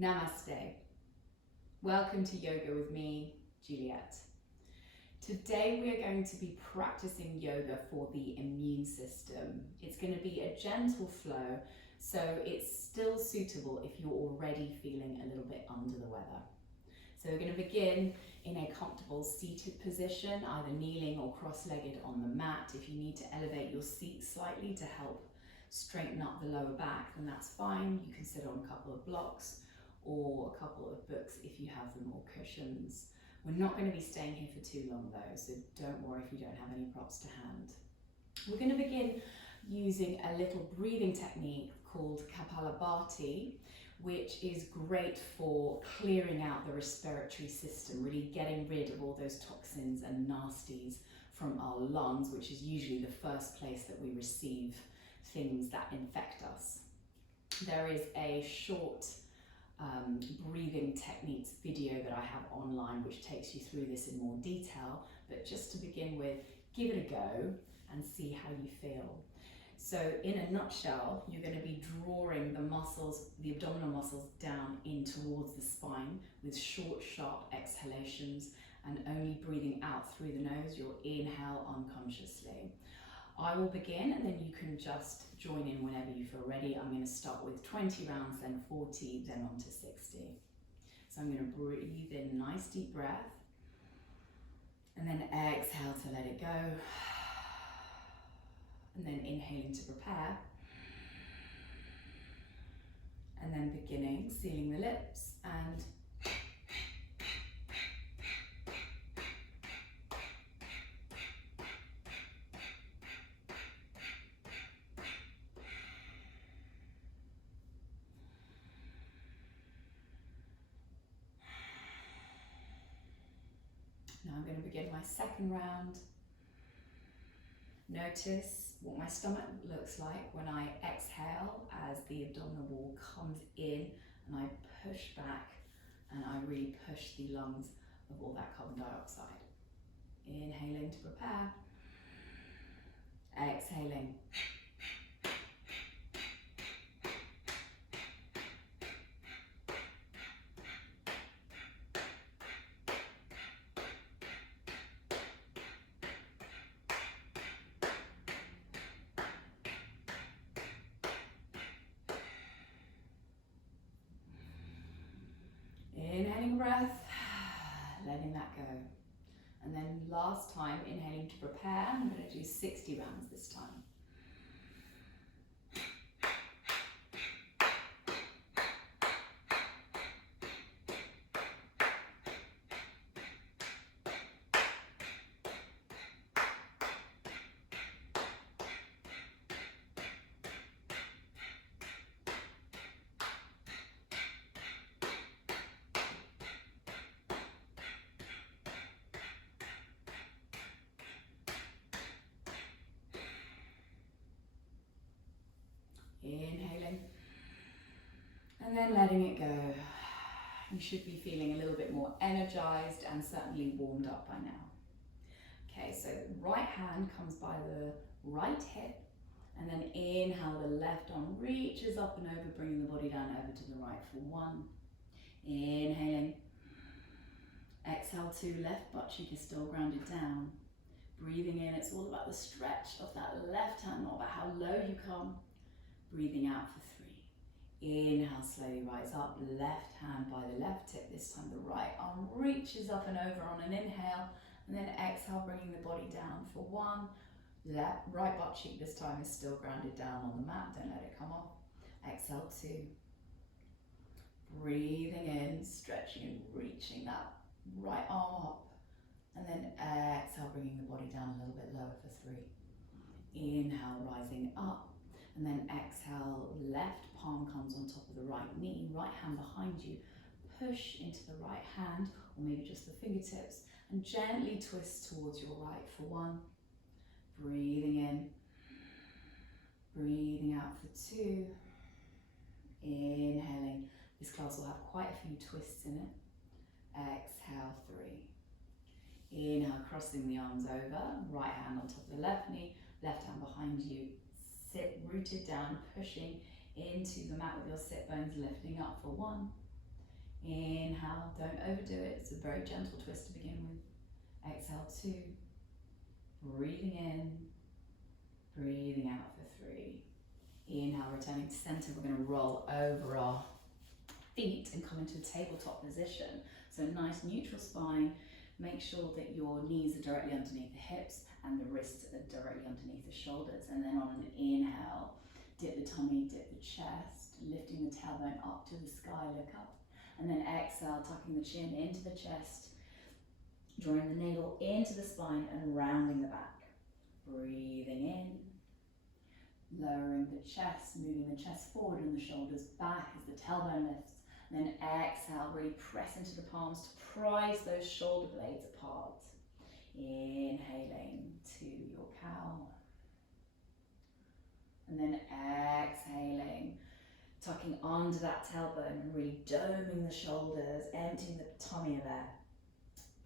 Namaste. Welcome to Yoga with me, Juliet. Today we are going to be practicing yoga for the immune system. It's going to be a gentle flow, so it's still suitable if you're already feeling a little bit under the weather. So we're going to begin in a comfortable seated position, either kneeling or cross-legged on the mat. If you need to elevate your seat slightly to help straighten up the lower back, then that's fine. You can sit on a couple of blocks or a couple of books if you have them, or cushions. We're not going to be staying here for too long though, so don't worry if you don't have any props to hand. We're going to begin using a little breathing technique called Kapalabhati, which is great for clearing out the respiratory system, really getting rid of all those toxins and nasties from our lungs, which is usually the first place that we receive things that infect us. There is a short breathing techniques video that I have online which takes you through this in more detail, but just to begin with, give it a go and see how you feel. So in a nutshell, you're going to be drawing the muscles, the abdominal muscles, down in towards the spine with short, sharp exhalations, and only breathing out through the nose. You'll inhale unconsciously. I will begin and then you can just join in whenever you feel ready. I'm going to start with 20 rounds, then 40, then on to 60. So I'm going to breathe in a nice deep breath and then exhale to let it go. And then inhaling to prepare. And then beginning, sealing the lips and now I'm going to begin my second round. Notice what my stomach looks like when I exhale as the abdominal wall comes in and I push back and I really push the lungs of all that carbon dioxide. Inhaling to prepare. Exhaling. Inhaling a breath, letting that go. And then last time, inhaling to prepare. I'm going to do 60 rounds this time. Inhaling and then letting it go. You should be feeling a little bit more energized and certainly warmed up by now. Okay, so right hand comes by the right hip and then inhale, the left arm reaches up and over, bringing the body down over to the right for 1. Inhaling. Exhale 2, left butt cheek is still grounded down. Breathing in, it's all about the stretch of that left hand, not about how low you come. Breathing out for 3. Inhale, slowly rise up, left hand by the left hip. This time the right arm reaches up and over on an inhale, and then exhale, bringing the body down for 1. Right butt cheek this time is still grounded down on the mat, don't let it come off. Exhale 2. Breathing in, stretching and reaching that right arm up, and then exhale, bringing the body down a little bit lower for 3. Inhale, rising up. And then exhale, left palm comes on top of the right knee, right hand behind you. Push into the right hand, or maybe just the fingertips, and gently twist towards your right for 1. Breathing in, breathing out for 2. Inhaling. This class will have quite a few twists in it. Exhale, 3. Inhale, crossing the arms over, right hand on top of the left knee, left hand behind you. Sit rooted down, pushing into the mat with your sit bones lifting up for 1. Inhale, don't overdo it. It's a very gentle twist to begin with. Exhale, 2. Breathing in, breathing out for 3. Inhale, returning to center. We're going to roll over our feet and come into a tabletop position. So nice neutral spine. Make sure that your knees are directly underneath the hips and the wrists are directly underneath the shoulders. And then on an inhale, dip the tummy, dip the chest, lifting the tailbone up to the sky, look up. And then exhale, tucking the chin into the chest, drawing the navel into the spine and rounding the back. Breathing in, lowering the chest, moving the chest forward and the shoulders back as the tailbone lifts. And then exhale, really press into the palms to prise those shoulder blades apart. Inhaling to your cow. And then exhaling, tucking under that tailbone and really doming the shoulders, emptying the tummy of air.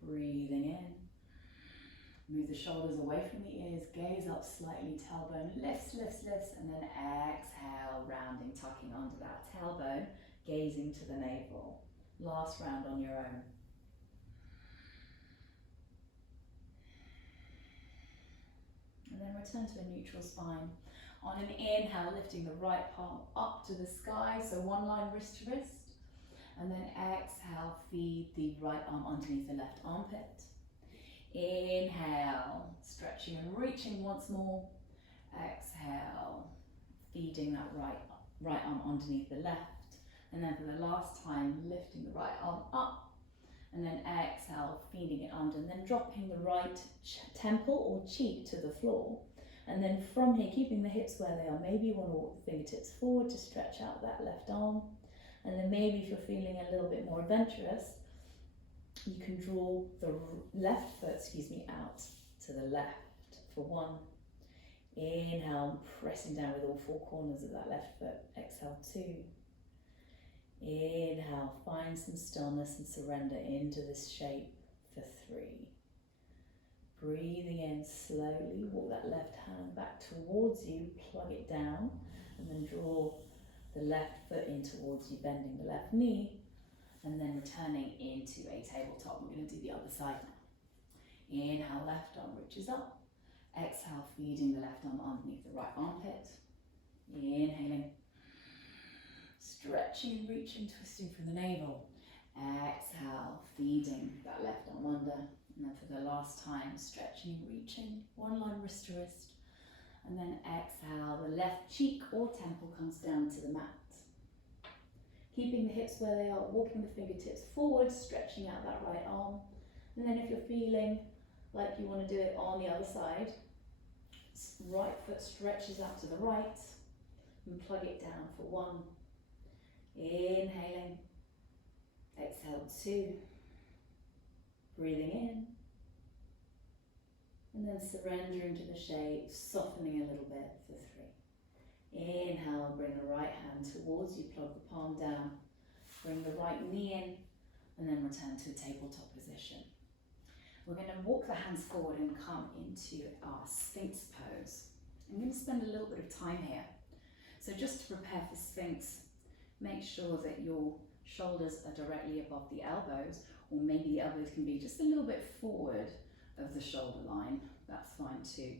Breathing in. Move the shoulders away from the ears, gaze up slightly, tailbone lifts, lifts, lifts, and then exhale, rounding, tucking under that tailbone, gazing to the navel. Last round on your own. And then return to a neutral spine. On an inhale, lifting the right palm up to the sky, so one line wrist to wrist. And then exhale, feed the right arm underneath the left armpit. Inhale, stretching and reaching once more. Exhale, feeding that right arm underneath the left. And then for the last time, lifting the right arm up. And then exhale, feeding it under. And then dropping the right temple or cheek to the floor. And then from here, keeping the hips where they are. Maybe you want to walk the fingertips forward to stretch out that left arm. And then maybe if you're feeling a little bit more adventurous, you can draw the left foot, out to the left for 1. Inhale, pressing down with all 4 corners of that left foot. Exhale, 2. Inhale, find some stillness and surrender into this shape for 3. Breathing in slowly, walk that left hand back towards you, plug it down, and then draw the left foot in towards you, bending the left knee, and then returning into a tabletop. We're going to do the other side now. Inhale, left arm reaches up. Exhale, feeding the left arm underneath the right armpit. Inhaling, stretching and reaching, twisting from the navel. Exhale, feeding that left arm under. And then for the last time, stretching and reaching, one line wrist to wrist. And then exhale, the left cheek or temple comes down to the mat. Keeping the hips where they are, walking the fingertips forward, stretching out that right arm. And then if you're feeling like you want to do it on the other side, right foot stretches out to the right and plug it down for 1. Inhaling, exhale 2, breathing in, and then surrendering to the shape, softening a little bit for 3. Inhale, bring the right hand towards you, plug the palm down, bring the right knee in, and then return to a tabletop position. We're going to walk the hands forward and come into our Sphinx pose. I'm going to spend a little bit of time here. So just to prepare for Sphinx, make sure that your shoulders are directly above the elbows, or maybe the elbows can be just a little bit forward of the shoulder line. That's fine too.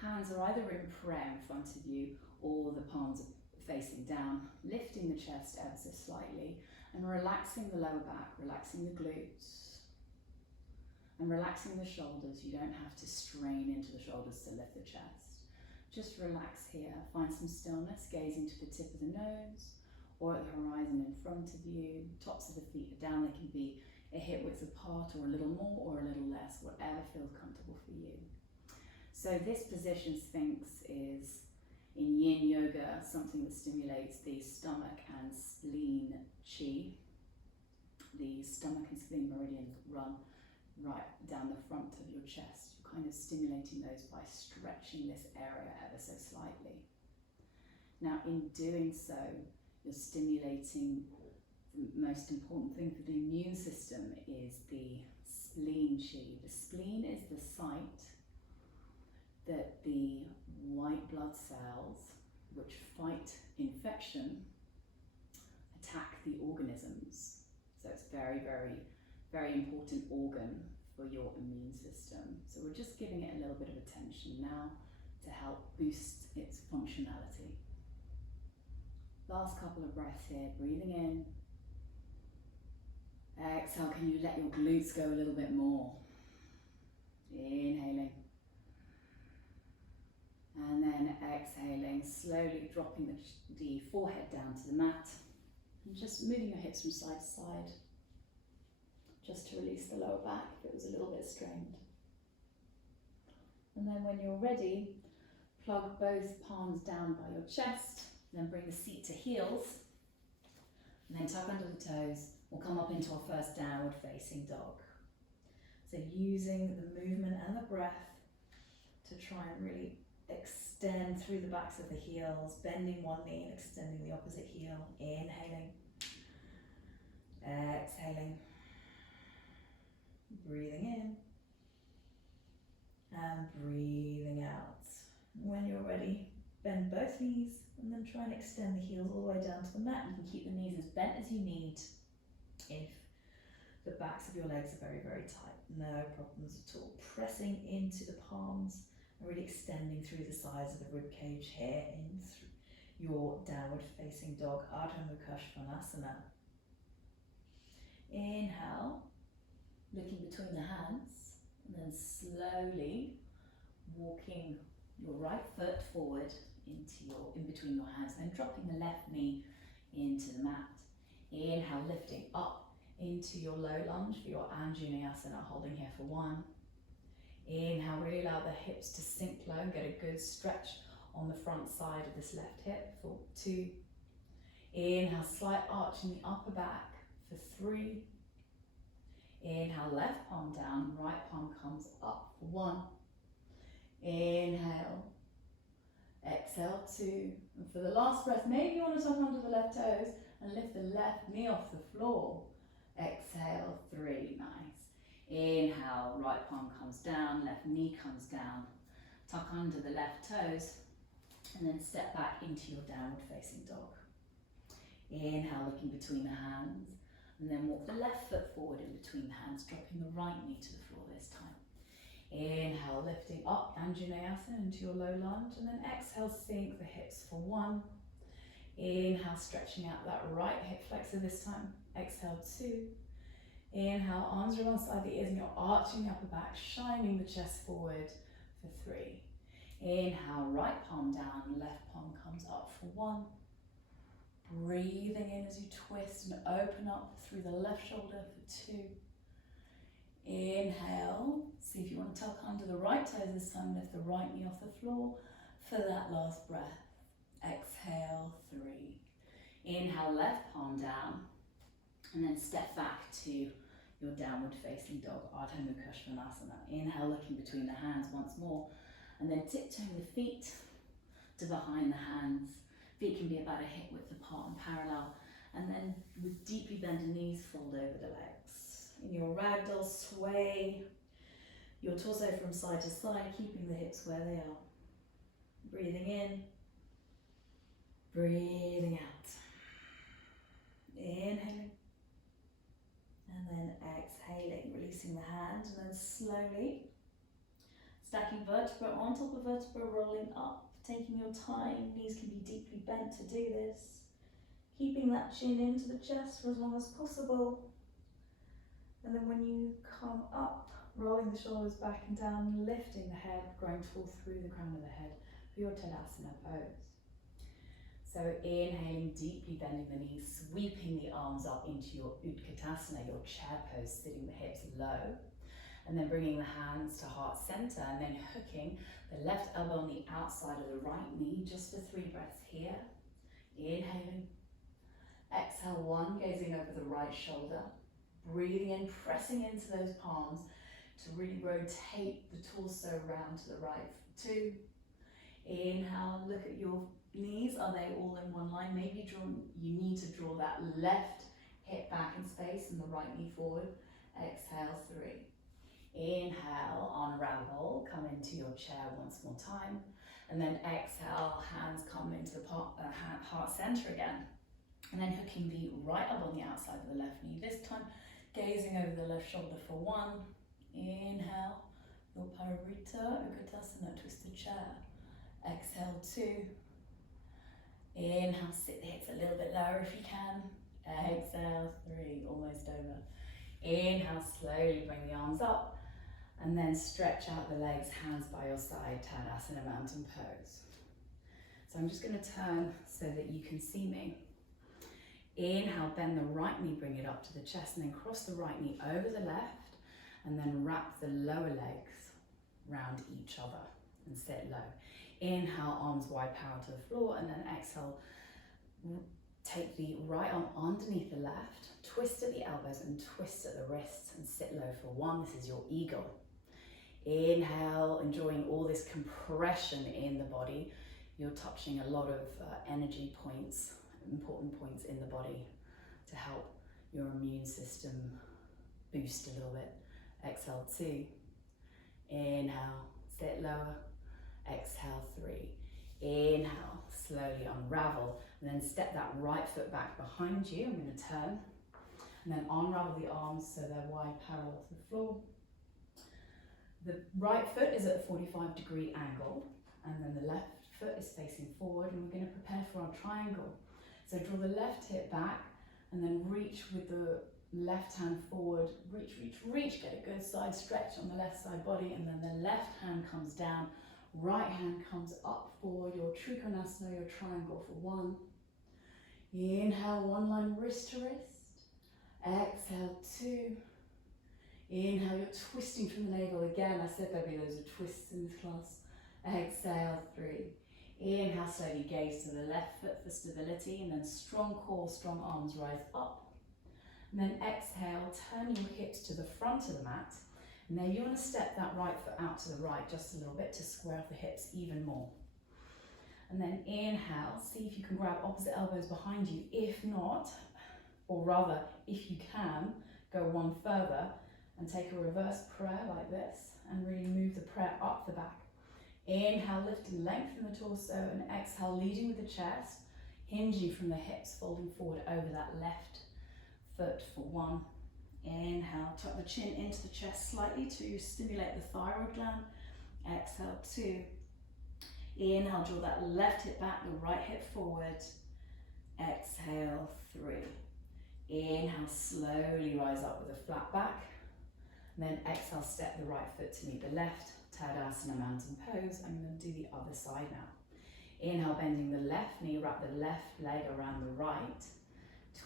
Hands are either in prayer in front of you or the palms are facing down, lifting the chest ever so slightly and relaxing the lower back, relaxing the glutes and relaxing the shoulders. You don't have to strain into the shoulders to lift the chest. Just relax here, find some stillness, gazing to the tip of the nose or at the horizon in front of you. Tops of the feet are down, they can be a hip width apart or a little more or a little less, whatever feels comfortable for you. So this position, Sphinx, is in Yin Yoga, something that stimulates the stomach and spleen chi. The stomach and spleen meridians run right down the front of your chest. You're kind of stimulating those by stretching this area ever so slightly. Now in doing so, you're stimulating the most important thing for the immune system is the spleen chi. The spleen is the site that the white blood cells, which fight infection, attack the organisms. So it's very, very, very important organ for your immune system. So we're just giving it a little bit of attention now to help boost its functionality. Last couple of breaths here, breathing in. Exhale, can you let your glutes go a little bit more? Inhaling. And then exhaling, slowly dropping the forehead down to the mat. And just moving your hips from side to side. Just to release the lower back if it was a little bit strained. And then when you're ready, plug both palms down by your chest. Then bring the seat to heels. And then tuck under the toes. We'll come up into our first downward facing dog. So using the movement and the breath to try and really extend through the backs of the heels, bending one knee and extending the opposite heel. Inhaling. Exhaling. Breathing in. And breathing out. When you're ready, bend both knees and then try and extend the heels all the way down to the mat. You can keep the knees as bent as you need if the backs of your legs are very, very tight. No problems at all. Pressing into the palms and really extending through the sides of the rib cage here in your downward facing dog, Ardha Mukha Svanasana. Inhale, looking between the hands, and then slowly walking your right foot forward in between your hands, then dropping the left knee into the mat. Inhale, lifting up into your low lunge for your Anjaneyasana, holding here for 1. Inhale, really allow the hips to sink low and get a good stretch on the front side of this left hip for 2. Inhale, slight arch in the upper back for 3. Inhale, left palm down, right palm comes up for 1. Inhale, exhale 2. And for the last breath, maybe you want to tuck under the left toes and lift the left knee off the floor. Exhale 3, nice. Inhale, right palm comes down, left knee comes down. Tuck under the left toes and then step back into your downward facing dog. Inhale, looking between the hands. And then walk the left foot forward in between the hands, dropping the right knee to the floor this time. Inhale, lifting up, Anjaneyasana into your low lunge, and then exhale, sink the hips for 1. Inhale, stretching out that right hip flexor this time. Exhale, 2. Inhale, arms are alongside the ears and you're arching the upper back, shining the chest forward for 3. Inhale, right palm down, left palm comes up for 1. Breathing in as you twist and open up through the left shoulder for 2. Inhale, see if you want to tuck under the right toes this time, lift the right knee off the floor for that last breath. Exhale, 3. Inhale, left palm down, and then step back to your downward facing dog, Ardha Mukha Svanasana. Inhale, looking between the hands once more, and then tiptoeing the feet to behind the hands. Feet can be about a hip width apart and parallel, and then with deeply bended knees, fold over the legs. In your ragdoll, sway your torso from side to side, keeping the hips where they are. Breathing in, breathing out. Inhaling, and then exhaling, releasing the hand, and then slowly stacking vertebra on top of vertebra, rolling up. Taking your time, knees can be deeply bent to do this. Keeping that chin into the chest for as long as possible. And then when you come up, rolling the shoulders back and down, lifting the head, growing tall through the crown of the head for your Talasana pose. So inhaling, deeply bending the knees, sweeping the arms up into your Utkatasana, your chair pose, sitting the hips low. And then bringing the hands to heart center and then hooking the left elbow on the outside of the right knee, just for 3 breaths here. Inhaling. Exhale, 1, gazing over the right shoulder. Breathing in, pressing into those palms to really rotate the torso around to the right. 2. Inhale, look at your knees. Are they all in one line? Maybe you need to draw that left hip back in space and the right knee forward. Exhale, 3. Inhale, unravel, come into your chair once more time, and then exhale, hands come into the heart center again. And then hooking the right elbow on the outside of the left knee. This time, gazing over the left shoulder for 1. Inhale, your Parivrtta Utkatasana, twisted chair. Exhale, 2. Inhale, sit the hips a little bit lower if you can. Exhale, 3, almost over. Inhale, slowly bring the arms up. And then stretch out the legs, hands by your side, Talasana, mountain pose. So I'm just going to turn so that you can see me. Inhale, bend the right knee, bring it up to the chest, and then cross the right knee over the left, and then wrap the lower legs round each other and sit low. Inhale, arms wide, power to the floor, and then exhale, take the right arm underneath the left, twist at the elbows and twist at the wrists and sit low for 1. This is your eagle. Inhale, enjoying all this compression in the body. You're touching a lot of energy points, important points in the body to help your immune system boost a little bit. Exhale, 2. Inhale, sit lower. Exhale, 3. Inhale, slowly unravel, and then step that right foot back behind you. I'm going to turn, and then unravel the arms so they're wide, parallel to the floor. The right foot is at a 45-degree angle, and then the left foot is facing forward, and we're going to prepare for our triangle. So draw the left hip back, and then reach with the left hand forward, reach, get a good side stretch on the left side body, and then the left hand comes down, right hand comes up forward, your Trikonasana, your triangle for 1. Inhale, 1 line wrist to wrist. Exhale, 2. Inhale, you're twisting from the navel again. I said there'd be loads of twists in this class. Exhale, 3. Inhale, slowly gaze to the left foot for stability, and then strong core, strong arms rise up. And then exhale, turn your hips to the front of the mat. And then you want to step that right foot out to the right just a little bit to square off the hips even more. And then inhale, see if you can grab opposite elbows behind you. If not, or rather, if you can, go 1 further and take a reverse prayer like this and really move the prayer up the back. Inhale, lifting, lengthen the torso, and exhale, leading with the chest, hinging from the hips, folding forward over that left foot for 1. Inhale, tuck the chin into the chest slightly to stimulate the thyroid gland. Exhale, 2. Inhale, draw that left hip back, the right hip forward. Exhale, 3. Inhale, slowly rise up with a flat back. And then exhale, step the right foot to meet the left. Talasana, mountain pose. I'm going to do the other side now. Inhale, bending the left knee, wrap the left leg around the right.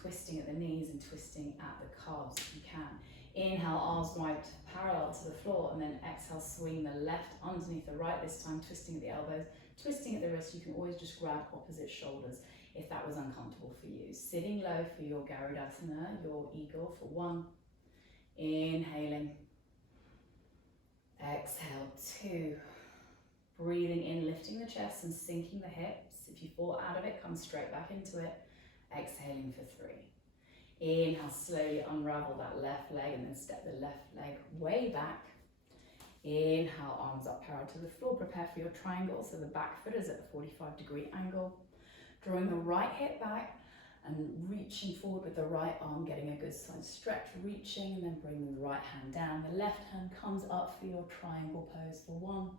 Twisting at the knees and twisting at the calves if you can. Inhale, arms wide parallel to the floor, and then exhale, swing the left underneath the right, this time twisting at the elbows, twisting at the wrist. You can always just grab opposite shoulders if that was uncomfortable for you. Sitting low for your Garudasana, your eagle for 1. Inhaling. Exhale, 2. Breathing in, lifting the chest and sinking the hips. If you fall out of it, come straight back into it. Exhaling for 3. Inhale, slowly unravel that left leg and then step the left leg way back. Inhale, arms up parallel to the floor. Prepare for your triangle. So the back foot is at a 45-degree angle. Drawing the right hip back and reaching forward with the right arm, getting a good side stretch, reaching, and then bringing the right hand down. The left hand comes up for your triangle pose for 1.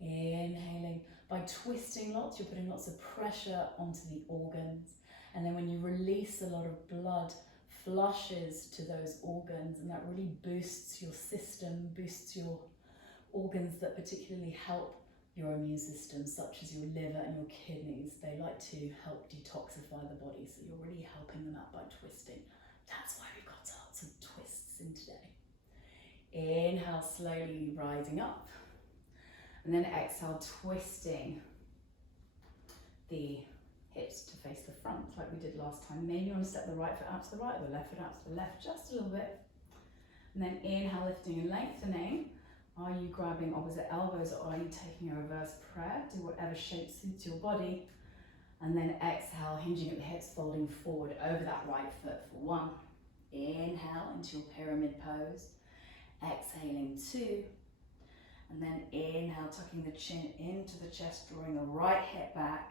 Inhaling. By twisting lots, you're putting lots of pressure onto the organs. And then when you release, a lot of blood flushes to those organs, and that really boosts your system, boosts your organs that particularly help your immune system, such as your liver and your kidneys. They like to help detoxify the body, so you're really helping them out by twisting. That's why we've got lots of twists in today. Inhale, slowly rising up. And then exhale, twisting the hips to face the front like we did last time. Maybe you want to step the right foot out to the right or the left foot out to the left just a little bit. And then inhale, lifting and lengthening. Are you grabbing opposite elbows or are you taking a reverse prayer? Do whatever shape suits your body. And then exhale, hinging at the hips, folding forward over that right foot for 1. Inhale into your pyramid pose. Exhaling, 2. And then inhale, tucking the chin into the chest, drawing the right hip back.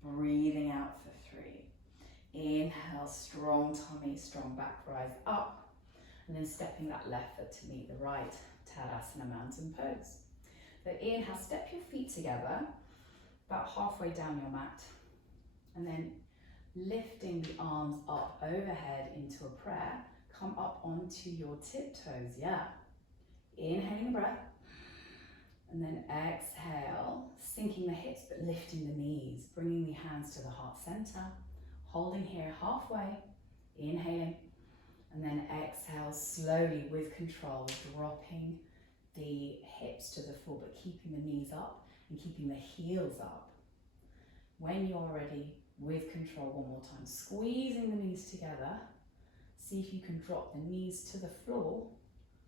Breathing out for 3. Inhale, strong tummy, strong back, rise up. And then stepping that left foot to meet the right, Talasana mountain pose. So inhale, step your feet together, about halfway down your mat. And then lifting the arms up overhead into a prayer, come up onto your tiptoes, yeah. Inhaling a breath. And then exhale, sinking the hips but lifting the knees, bringing the hands to the heart center, holding here halfway, inhaling, and then exhale slowly with control, dropping the hips to the floor but keeping the knees up and keeping the heels up. When you're ready, with control, one more time, squeezing the knees together, see if you can drop the knees to the floor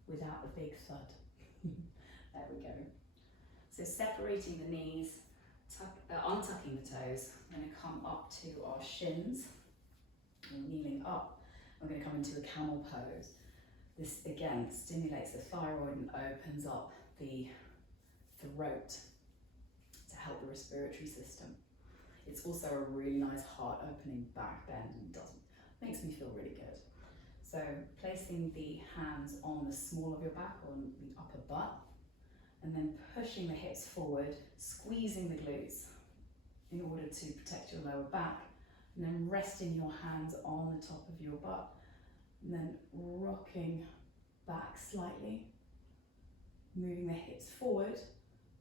without a big thud. There we go. So separating the knees, untucking the toes. I'm going to come up to our shins. We're kneeling up. I'm going to come into a camel pose. This again stimulates the thyroid and opens up the throat to help the respiratory system. It's also a really nice heart opening back bend and makes me feel really good. So placing the hands on the small of your back, on the upper butt, and then pushing the hips forward, squeezing the glutes in order to protect your lower back, and then resting your hands on the top of your butt, and then rocking back slightly, moving the hips forward,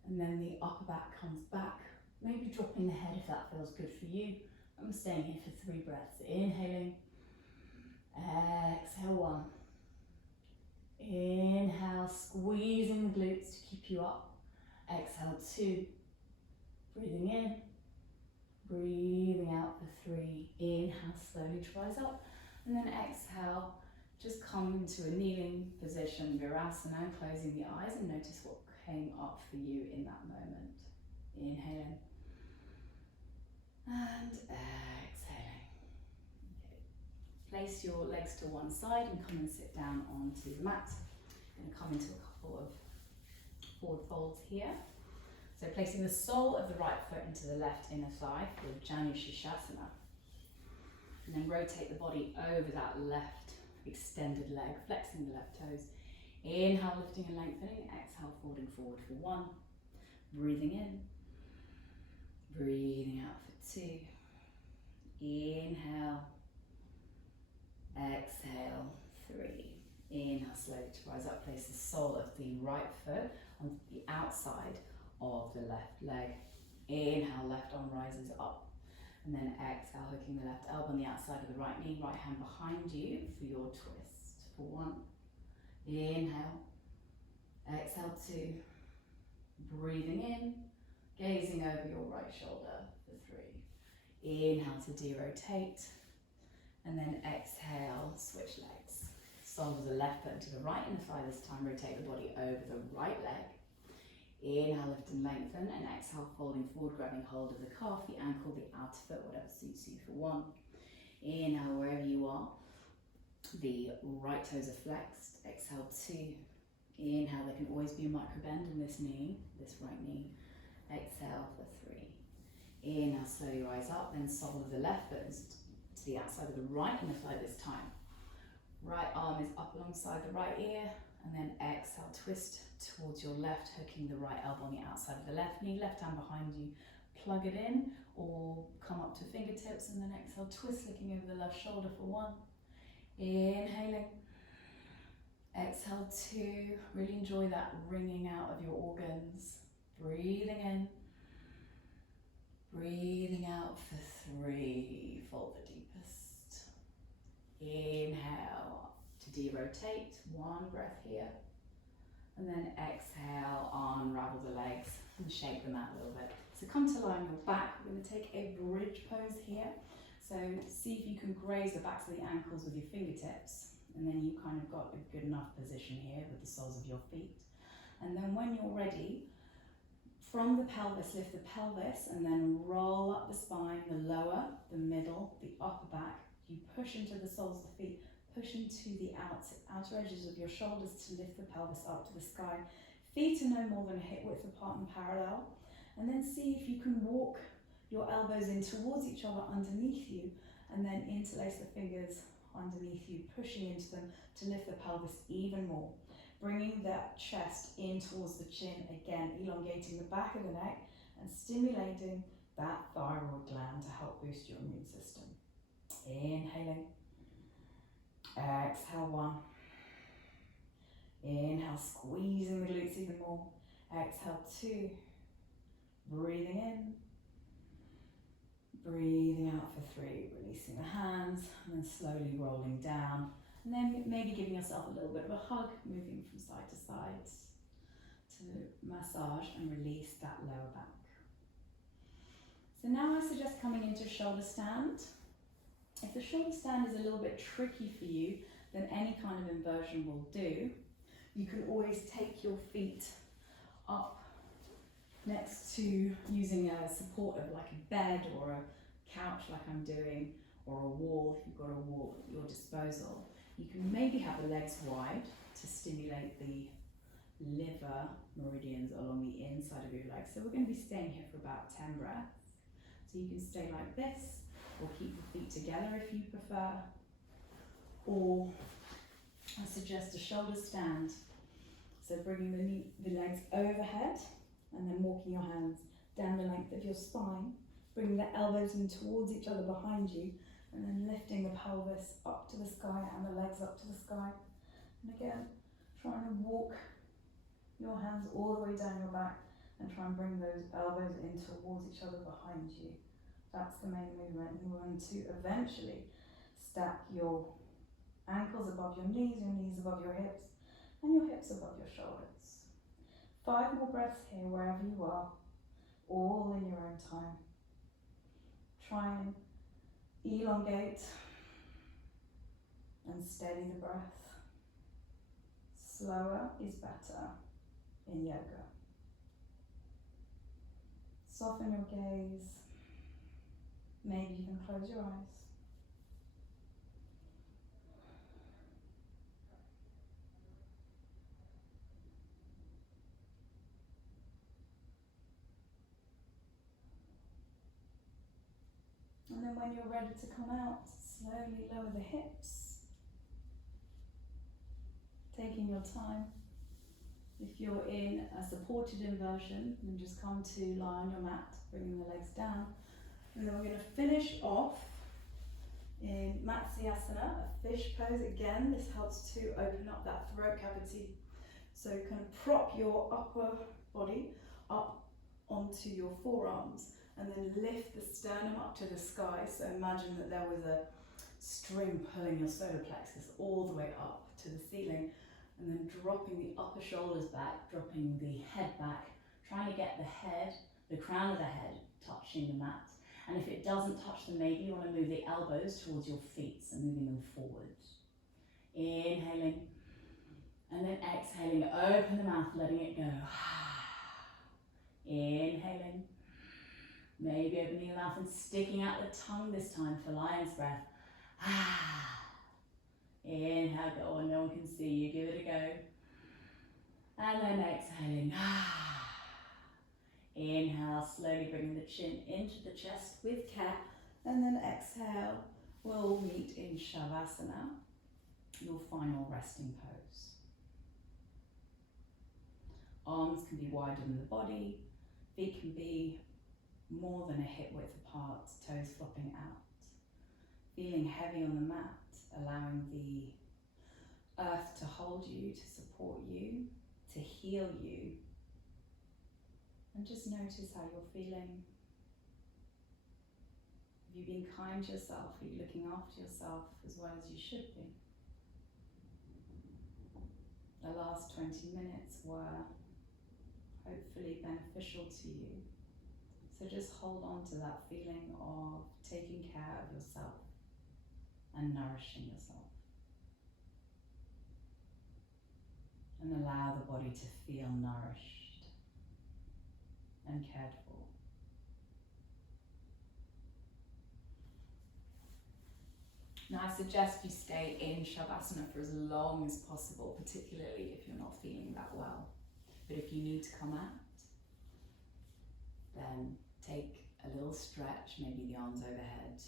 and then the upper back comes back, maybe dropping the head if that feels good for you. I'm staying here for 3 breaths. Inhaling, exhale 1. Inhale, squeezing the glutes to keep you up. Exhale 2. Breathing in, breathing out for 3. Inhale, slowly to rise up. And then exhale, just come into a kneeling position, Virasana, closing the eyes and notice what came up for you in that moment. Inhaling and exhaling. Okay. Place your legs to one side and come and sit down onto the mat. I'm going to come into a couple of forward folds here. So placing the sole of the right foot into the left inner thigh for Matsyasana. And then rotate the body over that left extended leg, flexing the left toes. Inhale, lifting and lengthening. Exhale, folding forward for 1. Breathing in. Breathing out for 2. Inhale. Exhale, 3. Inhale, slowly to rise up. Place the sole of the right foot on the outside of the left leg. Inhale, left arm rises up. And then exhale, hooking the left elbow on the outside of the right knee, right hand behind you for your twist. For 1. Inhale. Exhale, 2. Breathing in, gazing over your right shoulder for 3. Inhale to derotate. And then exhale, switch legs. Sole of the left foot to the right inner thigh this time. Rotate the body over the right leg. Inhale, lift and lengthen, and exhale, folding forward, grabbing hold of the calf, the ankle, the outer foot, whatever suits you for 1. Inhale, wherever you are. The right toes are flexed. Exhale, 2. Inhale, there can always be a micro bend in this knee, this right knee. Exhale for 3. Inhale, slowly rise up, then sole of the left foot is to the outside of the right inner thigh this time. Right arm is up alongside the right ear, and then exhale, twist towards your left, hooking the right elbow on the outside of the left knee, left hand behind you, plug it in, or come up to fingertips, and then exhale, twist, looking over the left shoulder for 1. Inhaling. Exhale, 2. Really enjoy that wringing out of your organs. Breathing in. Breathing out for 3. Fold the deepest. Inhale to derotate. 1 breath here. And then exhale, unravel the legs and shake them out a little bit. So come to lie on your back. We're going to take a bridge pose here. So see if you can graze the backs of the ankles with your fingertips. And then you kind of got a good enough position here with the soles of your feet. And then when you're ready, from the pelvis, lift the pelvis and then roll up the spine, the lower, the middle, the upper back. You push into the soles of the feet, push into the outer edges of your shoulders to lift the pelvis up to the sky. Feet are no more than hip width apart and parallel. And then see if you can walk your elbows in towards each other underneath you and then interlace the fingers underneath you, pushing into them to lift the pelvis even more. Bringing that chest in towards the chin again, elongating the back of the neck and stimulating that thyroid gland to help boost your immune system. Inhaling. Exhale, 1. Inhale, squeezing the glutes even more. Exhale, 2. Breathing in. Breathing out for 3. Releasing the hands and then slowly rolling down. And then maybe giving yourself a little bit of a hug, moving from side to side to massage and release that lower back. So now I suggest coming into shoulder stand. If the shoulder stand is a little bit tricky for you, then any kind of inversion will do. You can always take your feet up next to using a support of like a bed or a couch like I'm doing, or a wall if you've got a wall at your disposal. You can maybe have the legs wide to stimulate the liver meridians along the inside of your legs. So we're going to be staying here for about 10 breaths. So you can stay like this, or keep the feet together if you prefer. Or I suggest a shoulder stand. So bringing the legs overhead and then walking your hands down the length of your spine. Bringing the elbows in towards each other behind you, and then lifting the pelvis up to the sky and the legs up to the sky. And again, trying to walk your hands all the way down your back and try and bring those elbows in towards each other behind you. That's the main movement. You want to eventually stack your ankles above your knees above your hips, and your hips above your shoulders. 5 more breaths here wherever you are, all in your own time. Try and elongate and steady the breath. Slower is better in yoga. Soften your gaze. Maybe you can close your eyes. And then when you're ready to come out, slowly lower the hips. Taking your time. If you're in a supported inversion, then just come to lie on your mat, bringing the legs down. And then we're going to finish off in Matsyasana, a fish pose. Again, this helps to open up that throat cavity. So kind of prop your upper body up onto your forearms, and then lift the sternum up to the sky. So imagine that there was a string pulling your solar plexus all the way up to the ceiling, and then dropping the upper shoulders back, dropping the head back, trying to get the head, the crown of the head touching the mat. And if it doesn't touch them, maybe you want to move the elbows towards your feet, so moving them forward. Inhaling, and then exhaling, open the mouth, letting it go. Inhaling. Maybe opening the mouth and sticking out the tongue this time for lion's breath. Inhale, go on, no one can see you, give it a go. And then exhaling. Inhale, slowly bringing the chin into the chest with care. And then exhale, we'll meet in Shavasana, your final resting pose. Arms can be wider than the body, feet can be more than a hip width apart, toes flopping out. Feeling heavy on the mat, allowing the earth to hold you, to support you, to heal you. And just notice how you're feeling. Have you been kind to yourself? Are you looking after yourself as well as you should be? The last 20 minutes were hopefully beneficial to you. So just hold on to that feeling of taking care of yourself and nourishing yourself. And allow the body to feel nourished and cared for. Now I suggest you stay in Shavasana for as long as possible, particularly if you're not feeling that well. But if you need to come out, then take a little stretch, maybe the arms overhead,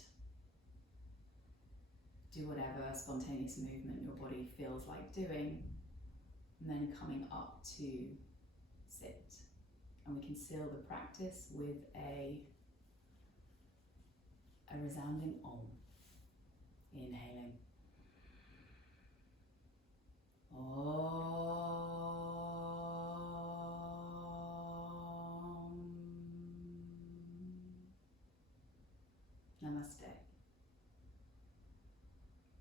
do whatever spontaneous movement your body feels like doing, and then coming up to sit. And we can seal the practice with a resounding Om. Inhaling. Om. Namaste.